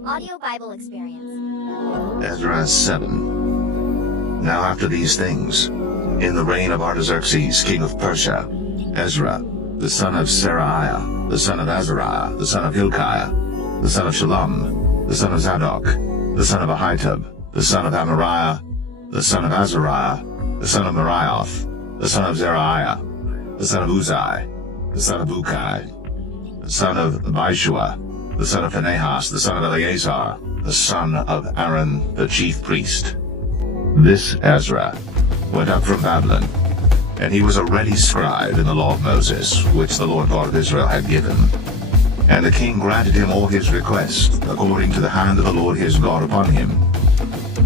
Audio Bible Experience. Ezra 7. Now after these things, in the reign of Artaxerxes, king of Persia, Ezra, the son of Seraiah, the son of Azariah, the son of Hilkiah, the son of Shallum, the son of Zadok, the son of Ahitub, the son of Amariah, the son of Azariah, the son of Merioth, the son of Zerahiah, the son of Uzai, the son of Bukai, the son of Abishua, the son of Phinehas, the son of Eleazar, the son of Aaron, the chief priest. This Ezra went up from Babylon, and he was a ready scribe in the law of Moses, which the Lord God of Israel had given. And the king granted him all his requests, according to the hand of the Lord his God upon him.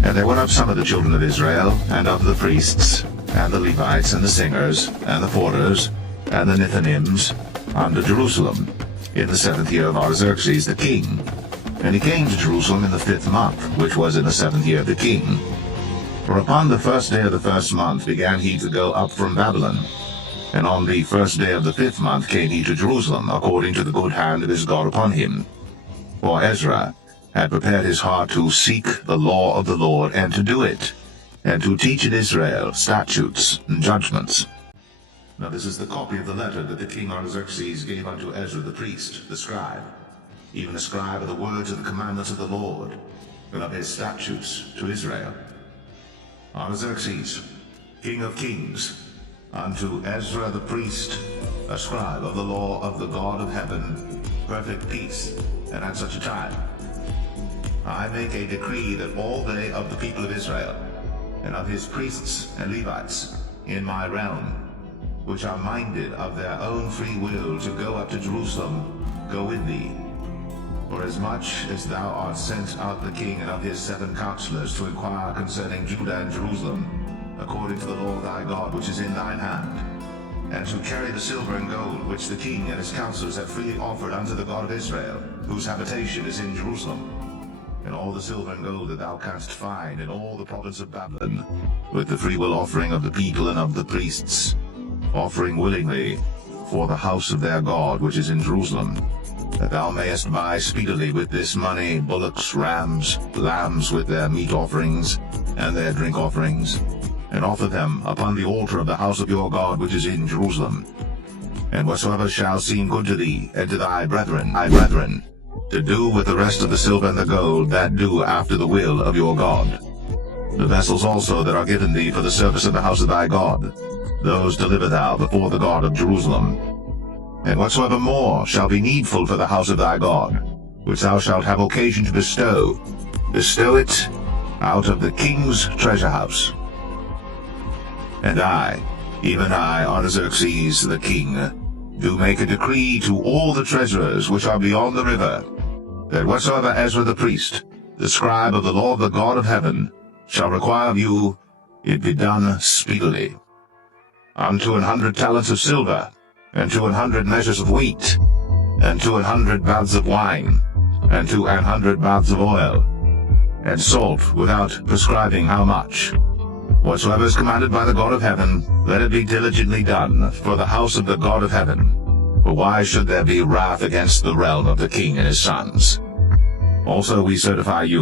And there went up some of the children of Israel, and of the priests, and the Levites, and the singers, and the porters, and the Nethinims, unto Jerusalem, in the 7th year of Artaxerxes the king. And he came to Jerusalem in the 5th month, which was in the 7th year of the king. For upon the 1st day of the 1st month began he to go up from Babylon. And on the 1st day of the 5th month came he to Jerusalem, according to the good hand of his God upon him. For Ezra had prepared his heart to seek the law of the Lord, and to do it, and to teach in Israel statutes and judgments. Now this is the copy of the letter that the king Artaxerxes gave unto Ezra the priest, the scribe, even the scribe of the words of the commandments of the Lord, and of his statutes to Israel. Artaxerxes, king of kings, unto Ezra the priest, a scribe of the law of the God of heaven, perfect peace, and at such a time. I make a decree that all they of the people of Israel, and of his priests and Levites, in my realm, which are minded of their own free will to go up to Jerusalem, go with thee. For as much as thou art sent out the king and of his 7 counselors to inquire concerning Judah and Jerusalem, according to the law of thy God which is in thine hand, and to carry the silver and gold which the king and his counselors have freely offered unto the God of Israel, whose habitation is in Jerusalem, and all the silver and gold that thou canst find in all the province of Babylon, with the freewill offering of the people and of the priests, offering willingly for the house of their God which is in Jerusalem, that thou mayest buy speedily with this money bullocks, rams, lambs with their meat offerings and their drink offerings, and offer them upon the altar of the house of your God which is in Jerusalem. And whatsoever shall seem good to thee and to thy brethren, to do with the rest of the silver and the gold, that do after the will of your God. The vessels also that are given thee for the service of the house of thy God, those deliver thou before the God of Jerusalem. And whatsoever more shall be needful for the house of thy God, which thou shalt have occasion to bestow it out of the king's treasure house. And I, even I, Artaxerxes the king, do make a decree to all the treasurers which are beyond the river, that whatsoever Ezra the priest, the scribe of the law of the God of heaven, shall require of you, it be done speedily. Unto 100 talents of silver, and to 100 measures of wheat, and to 100 baths of wine, and to 100 baths of oil, and salt without prescribing how much. Whatsoever is commanded by the God of heaven, let it be diligently done for the house of the God of heaven. For why should there be wrath against the realm of the king and his sons? Also we certify you,